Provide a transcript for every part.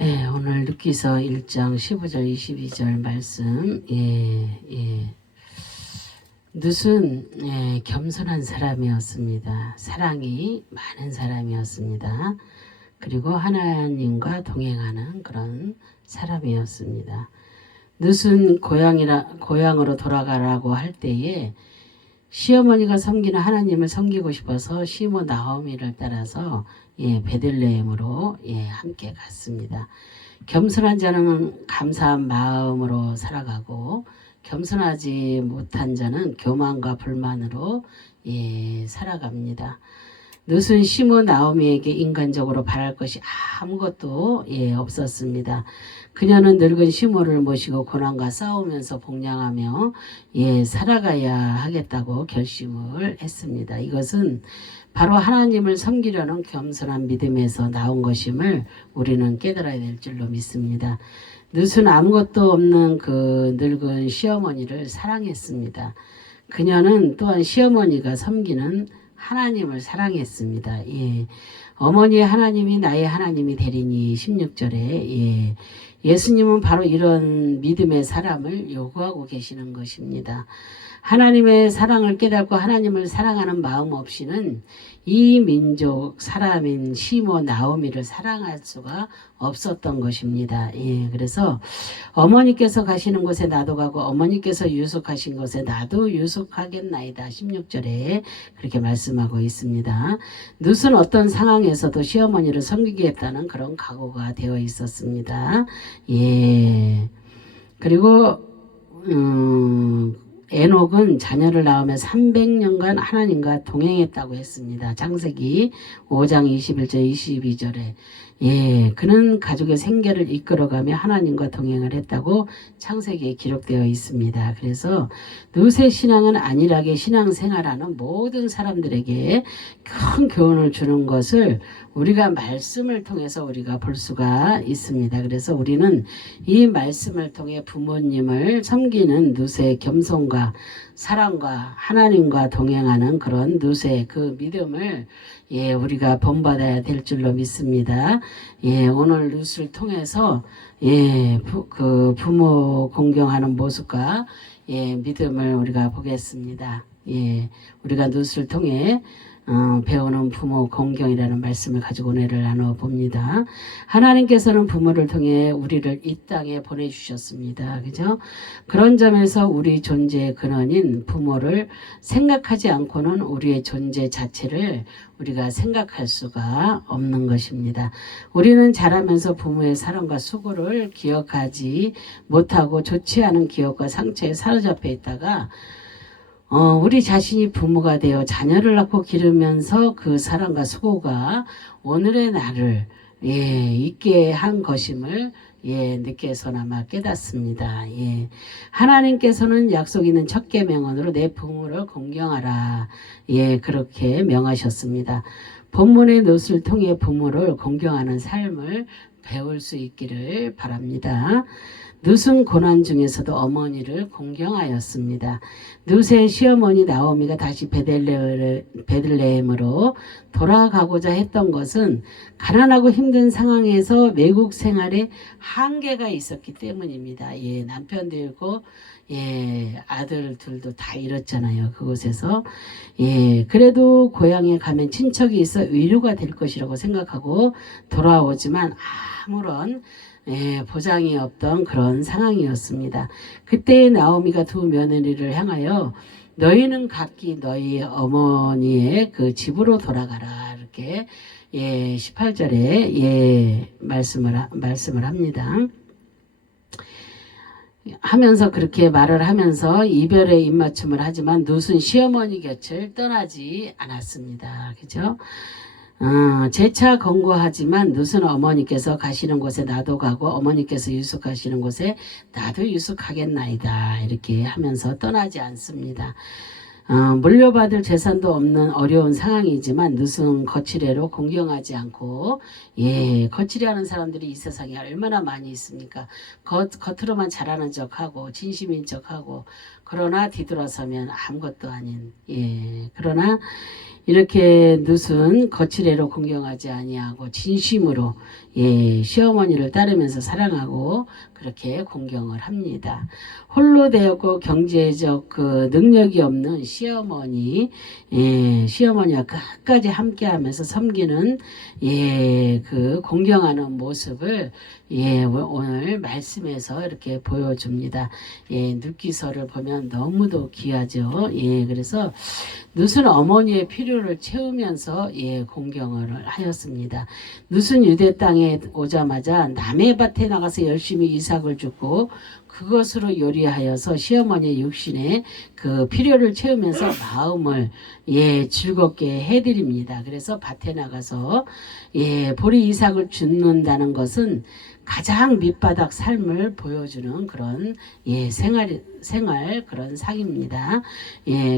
오늘 룻기서 1장 15절 22절 말씀. 룻은 겸손한 사람이었습니다. 사랑이 많은 사람이었습니다. 그리고 하나님과 동행하는 그런 사람이었습니다. 룻은 고향으로 돌아가라고 할 때에 시어머니가 섬기는 하나님을 섬기고 싶어서 시모 나오미를 따라서 베들레헴으로 함께 갔습니다. 겸손한 자는 감사한 마음으로 살아가고 겸손하지 못한 자는 교만과 불만으로 살아갑니다. 룻은 시모 나오미에게 인간적으로 바랄 것이 아무것도 없었습니다. 그녀는 늙은 시모를 모시고 고난과 싸우면서 복양하며 살아가야 하겠다고 결심을 했습니다. 이것은 바로 하나님을 섬기려는 겸손한 믿음에서 나온 것임을 우리는 깨달아야 될 줄로 믿습니다. 룻은 아무것도 없는 그 늙은 시어머니를 사랑했습니다. 그녀는 또한 시어머니가 섬기는 하나님을 사랑했습니다. 어머니의 하나님이 나의 하나님이 되리니 16절에 예수님은 바로 이런 믿음의 사람을 요구하고 계시는 것입니다. 하나님의 사랑을 깨닫고 하나님을 사랑하는 마음 없이는 이 민족 사람인 시모 나오미를 사랑할 수가 없었던 것입니다. 그래서 어머니께서 가시는 곳에 나도 가고 어머니께서 유숙하신 곳에 나도 유숙하겠나이다. 16절에 그렇게 말씀하고 있습니다. 룻은 어떤 상황에서도 시어머니를 섬기겠다는 그런 각오가 되어 있었습니다. 그리고 에녹은 자녀를 낳으며 300년간 하나님과 동행했다고 했습니다. 창세기 5장 21절 22절에 그는 가족의 생계를 이끌어가며 하나님과 동행을 했다고 창세기에 기록되어 있습니다. 그래서 룻의 신앙은 안일하게 신앙생활하는 모든 사람들에게 큰 교훈을 주는 것을 우리가 말씀을 통해서 우리가 볼 수가 있습니다. 그래서 우리는 이 말씀을 통해 부모님을 섬기는 룻의 겸손과 사랑과 하나님과 동행하는 그런 룻의 그 믿음을 우리가 본받아야 될 줄로 믿습니다. 오늘 룻을 통해서 그 부모 공경하는 모습과 믿음을 우리가 보겠습니다. 우리가 룻을 통해 배우는 부모 공경이라는 말씀을 가지고 은혜를 나눠 봅니다. 하나님께서는 부모를 통해 우리를 이 땅에 보내주셨습니다. 그죠? 그런 점에서 우리 존재의 근원인 부모를 생각하지 않고는 우리의 존재 자체를 우리가 생각할 수가 없는 것입니다. 우리는 자라면서 부모의 사랑과 수고를 기억하지 못하고 좋지 않은 기억과 상처에 사로잡혀 있다가 우리 자신이 부모가 되어 자녀를 낳고 기르면서 그 사랑과 수고가 오늘의 나를 있게 한 것임을 늦게서나마 깨닫습니다. 하나님께서는 약속 있는 첫 계명으로 내 부모를 공경하라. 그렇게 명하셨습니다. 본문의 룻을 통해 부모를 공경하는 삶을 배울 수 있기를 바랍니다. 룻은 고난 중에서도 어머니를 공경하였습니다. 룻의 시어머니 나오미가 다시 베들레헴으로 돌아가고자 했던 것은 가난하고 힘든 상황에서 외국 생활에 한계가 있었기 때문입니다. 남편도 잃고 아들 둘도 다 잃었잖아요. 그곳에서 그래도 고향에 가면 친척이 있어 위로가 될 것이라고 생각하고 돌아오지만 아무런 보장이 없던 그런 상황이었습니다. 그때 나오미가 두 며느리를 향하여 너희는 각기 너희 어머니의 그 집으로 돌아가라. 이렇게 18절에 말씀을 합니다. 하면서 그렇게 말을 하면서 이별의 입맞춤을 하지만 룻은 시어머니 곁을 떠나지 않았습니다. 그죠? 재차 권고하지만 룻은 어머니께서 가시는 곳에 나도 가고 어머니께서 유숙하시는 곳에 나도 유숙하겠나이다. 이렇게 하면서 떠나지 않습니다. 물려받을 재산도 없는 어려운 상황이지만 누수는 거칠애로 공경하지 않고 거칠애하는 사람들이 이 세상에 얼마나 많이 있습니까? 겉으로만 잘하는 척하고 진심인 척하고 그러나 뒤돌아서면 아무것도 아닌 그러나 이렇게 누수는 거칠애로 공경하지 아니하고 진심으로 시어머니를 따르면서 사랑하고 그렇게 공경을 합니다. 홀로 되었고 경제적 그 능력이 없는 시어머니와 끝까지 함께하면서 섬기는 그 공경하는 모습을 오늘 말씀에서 이렇게 보여줍니다. 눕기서를 보면 너무도 귀하죠. 그래서 룻은 어머니의 필요를 채우면서 공경을 하였습니다. 룻은 유대 땅에 오자마자 남의 밭에 나가서 열심히 이삭을 줍고 그것으로 요리하여서 시어머니의 육신에 그 필요를 채우면서 마음을 즐겁게 해드립니다. 그래서 밭에 나가서 보리 이삭을 줍는다는 것은 가장 밑바닥 삶을 보여주는 그런 생활 그런 상입니다.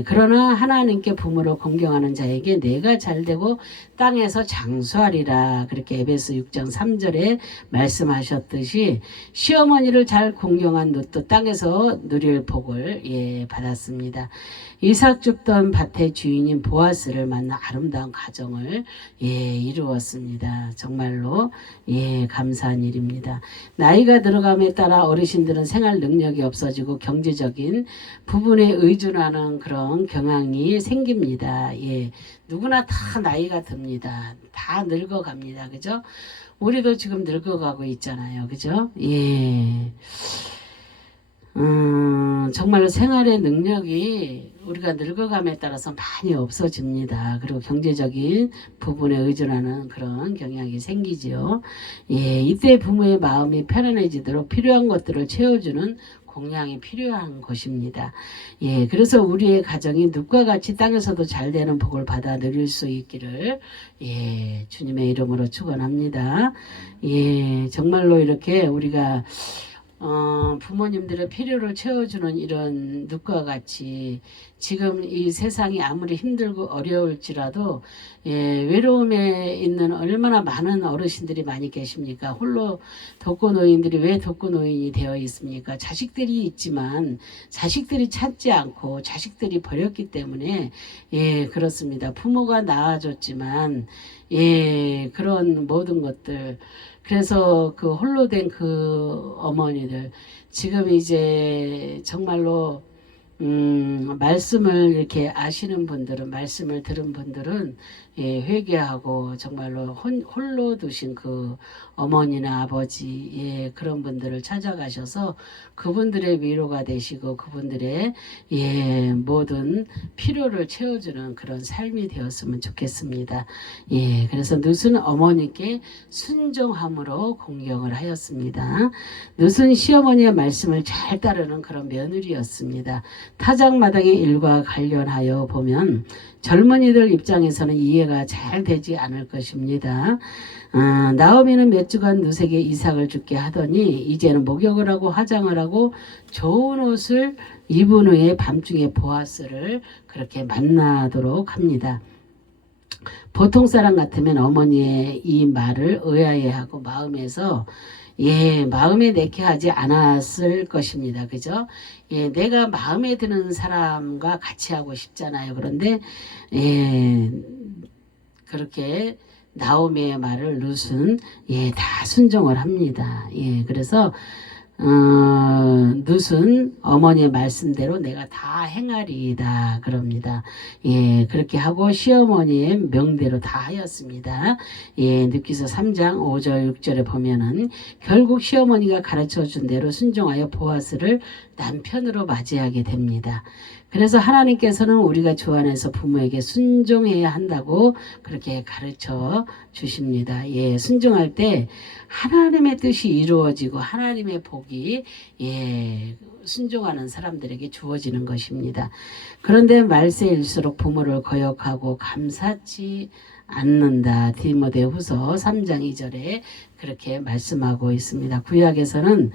그러나 하나님께 부모로 공경하는 자에게 내가 잘되고 땅에서 장수하리라 그렇게 에베소 6장 3절에 말씀하셨듯이 시어머니를 잘 공경한 룻도 땅에서 누릴 복을 받았습니다. 이삭 줍던 밭의 주인인 보아스를 만나 아름다운 가정을 이루었습니다. 정말로 감사한 일입니다. 나이가 들어감에 따라 어르신들은 생활 능력이 없어지고 경제적인 부분에 의존하는 그런 경향이 생깁니다. 누구나 다 나이가 듭니다. 다 늙어갑니다. 그죠? 우리도 지금 늙어가고 있잖아요. 그죠? 정말로 생활의 능력이 우리가 늙어감에 따라서 많이 없어집니다. 그리고 경제적인 부분에 의존하는 그런 경향이 생기죠. 이때 부모의 마음이 편안해지도록 필요한 것들을 채워주는 공양이 필요한 것입니다. 그래서 우리의 가정이 눕과 같이 땅에서도 잘 되는 복을 받아 누릴 수 있기를 주님의 이름으로 축원합니다. 정말로 이렇게 우리가 부모님들의 필요를 채워주는 이런 눕과 같이 지금 이 세상이 아무리 힘들고 어려울지라도 외로움에 있는 얼마나 많은 어르신들이 많이 계십니까? 홀로 독거노인들이 왜 독거노인이 되어 있습니까? 자식들이 있지만 자식들이 찾지 않고 자식들이 버렸기 때문에 그렇습니다. 부모가 낳아줬지만 그런 모든 것들 그래서 그 홀로 된 그 어머니들 지금 이제 정말로 말씀을 이렇게 아시는 분들은 말씀을 들은 분들은 회개하고 정말로 홀로 두신 그 어머니나 아버지 그런 분들을 찾아가셔서 그분들의 위로가 되시고 그분들의 모든 필요를 채워주는 그런 삶이 되었으면 좋겠습니다. 그래서 룻은 어머니께 순종함으로 공경을 하였습니다. 룻은 시어머니의 말씀을 잘 따르는 그런 며느리였습니다. 타작마당의 일과 관련하여 보면 젊은이들 입장에서는 이해가 잘 되지 않을 것입니다. 나오미는 몇 주간 룻에게 이삭을 주게 하더니 이제는 목욕을 하고 화장을 하고 좋은 옷을 입은 후에 밤중에 보아스를 그렇게 만나도록 합니다. 보통 사람 같으면 어머니의 이 말을 의아해하고 마음에 내게 하지 않았을 것입니다. 그죠? 내가 마음에 드는 사람과 같이 하고 싶잖아요. 그런데 그렇게 나오미의 말을 룻은 다 순종을 합니다. 그래서 룻은 어머니의 말씀대로 내가 다 행하리이다 그럽니다. 그렇게 하고 시어머니의 명대로 다 하였습니다. 룻기서 3장 5절 6절에 보면은 결국 시어머니가 가르쳐준 대로 순종하여 보아스를 남편으로 맞이하게 됩니다. 그래서 하나님께서는 우리가 주 안에서 부모에게 순종해야 한다고 그렇게 가르쳐 주십니다. 순종할 때 하나님의 뜻이 이루어지고 하나님의 복이 순종하는 사람들에게 주어지는 것입니다. 그런데 말세일수록 부모를 거역하고 감사치 않는다. 디모데후서 3장 2절에 그렇게 말씀하고 있습니다. 구약에서는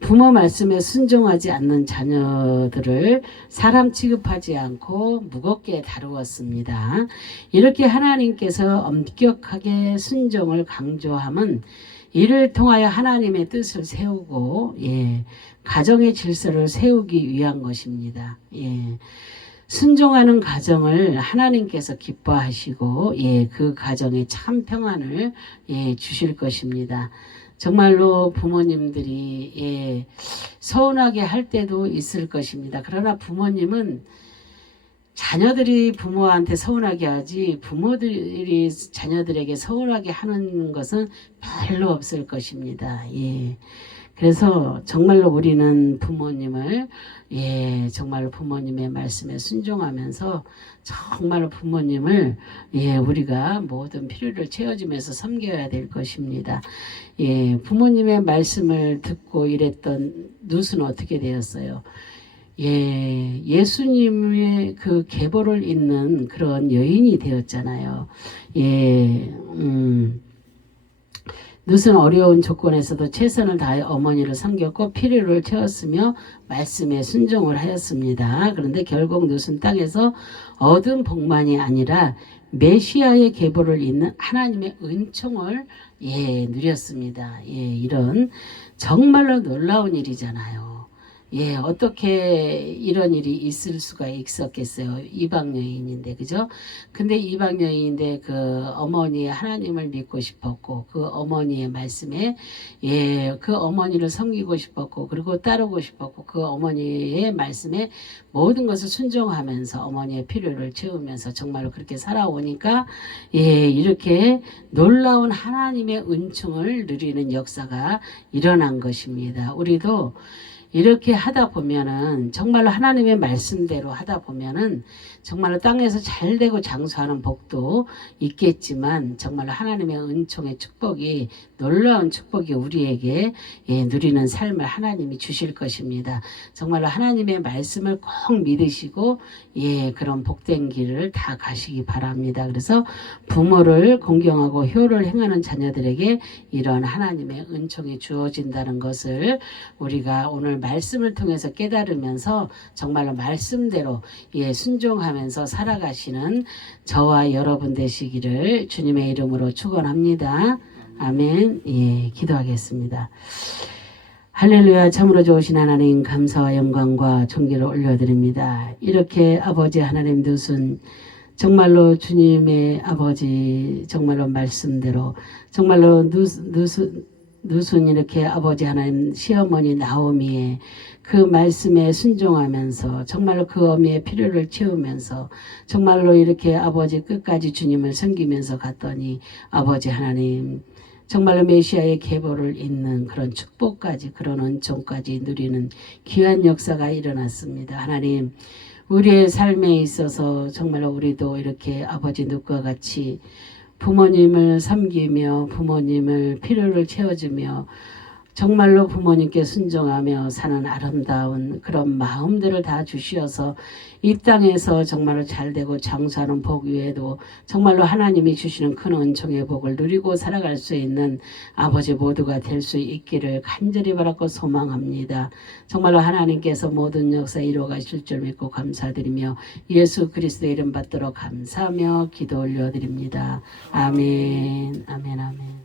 부모 말씀에 순종하지 않는 자녀들을 사람 취급하지 않고 무겁게 다루었습니다. 이렇게 하나님께서 엄격하게 순종을 강조함은 이를 통하여 하나님의 뜻을 세우고 가정의 질서를 세우기 위한 것입니다. 순종하는 가정을 하나님께서 기뻐하시고 그 가정에 참 평안을 주실 것입니다. 정말로 부모님들이 서운하게 할 때도 있을 것입니다. 그러나 부모님은 자녀들이 부모한테 서운하게 하지 부모들이 자녀들에게 서운하게 하는 것은 별로 없을 것입니다. 그래서 정말로 우리는 부모님을 정말로 부모님의 말씀에 순종하면서 정말로 부모님을 우리가 모든 필요를 채워주면서 섬겨야 될 것입니다. 부모님의 말씀을 듣고 이랬던 룻은 어떻게 되었어요? 예수님의 그 계보를 잇는 그런 여인이 되었잖아요. 룻은 어려운 조건에서도 최선을 다해 어머니를 섬겼고 필요를 채웠으며 말씀에 순종을 하였습니다. 그런데 결국 룻은 땅에서 얻은 복만이 아니라 메시아의 계보를 잇는 하나님의 은총을 누렸습니다. 이런 정말로 놀라운 일이잖아요. 어떻게 이런 일이 있을 수가 있었겠어요. 이방 여인인데, 그죠? 근데 이방 여인인데 그 어머니의 하나님을 믿고 싶었고, 그 어머니의 말씀에, 그 어머니를 섬기고 싶었고, 그리고 따르고 싶었고, 그 어머니의 말씀에 모든 것을 순종하면서 어머니의 필요를 채우면서 정말로 그렇게 살아오니까, 이렇게 놀라운 하나님의 은총을 누리는 역사가 일어난 것입니다. 우리도 이렇게 하다 보면은 정말로 하나님의 말씀대로 하다 보면은 정말로 땅에서 잘되고 장수하는 복도 있겠지만 정말로 하나님의 은총의 축복이 놀라운 축복이 우리에게 누리는 삶을 하나님이 주실 것입니다. 정말로 하나님의 말씀을 꼭 믿으시고 그런 복된 길을 다 가시기 바랍니다. 그래서 부모를 공경하고 효를 행하는 자녀들에게 이런 하나님의 은총이 주어진다는 것을 우리가 오늘 말씀을 통해서 깨달으면서 정말로 말씀대로 순종하면서 살아가시는 저와 여러분 되시기를 주님의 이름으로 축원합니다. 아멘. 기도하겠습니다. 할렐루야. 참으로 좋으신 하나님 감사와 영광과 존귀를 올려드립니다. 이렇게 아버지 하나님 룻은 정말로 주님의 아버지 정말로 말씀대로 정말로 룻은 이렇게 아버지 하나님 시어머니 나오미의 그 말씀에 순종하면서 정말로 그 어미의 필요를 채우면서 정말로 이렇게 아버지 끝까지 주님을 섬기면서 갔더니 아버지 하나님 정말로 메시아의 계보를 잇는 그런 축복까지 그런 은총까지 누리는 귀한 역사가 일어났습니다. 하나님 우리의 삶에 있어서 정말로 우리도 이렇게 아버지 룻과 같이 부모님을 섬기며 부모님을 필요를 채워주며 정말로 부모님께 순종하며 사는 아름다운 그런 마음들을 다 주시어서 이 땅에서 정말로 잘되고 장수하는 복 위에도 정말로 하나님이 주시는 큰 은총의 복을 누리고 살아갈 수 있는 아버지 모두가 될 수 있기를 간절히 바라고 소망합니다. 정말로 하나님께서 모든 역사 이루어 가실 줄 믿고 감사드리며 예수 그리스도의 이름 받도록 감사하며 기도 올려드립니다. 아멘. 아멘. 아멘.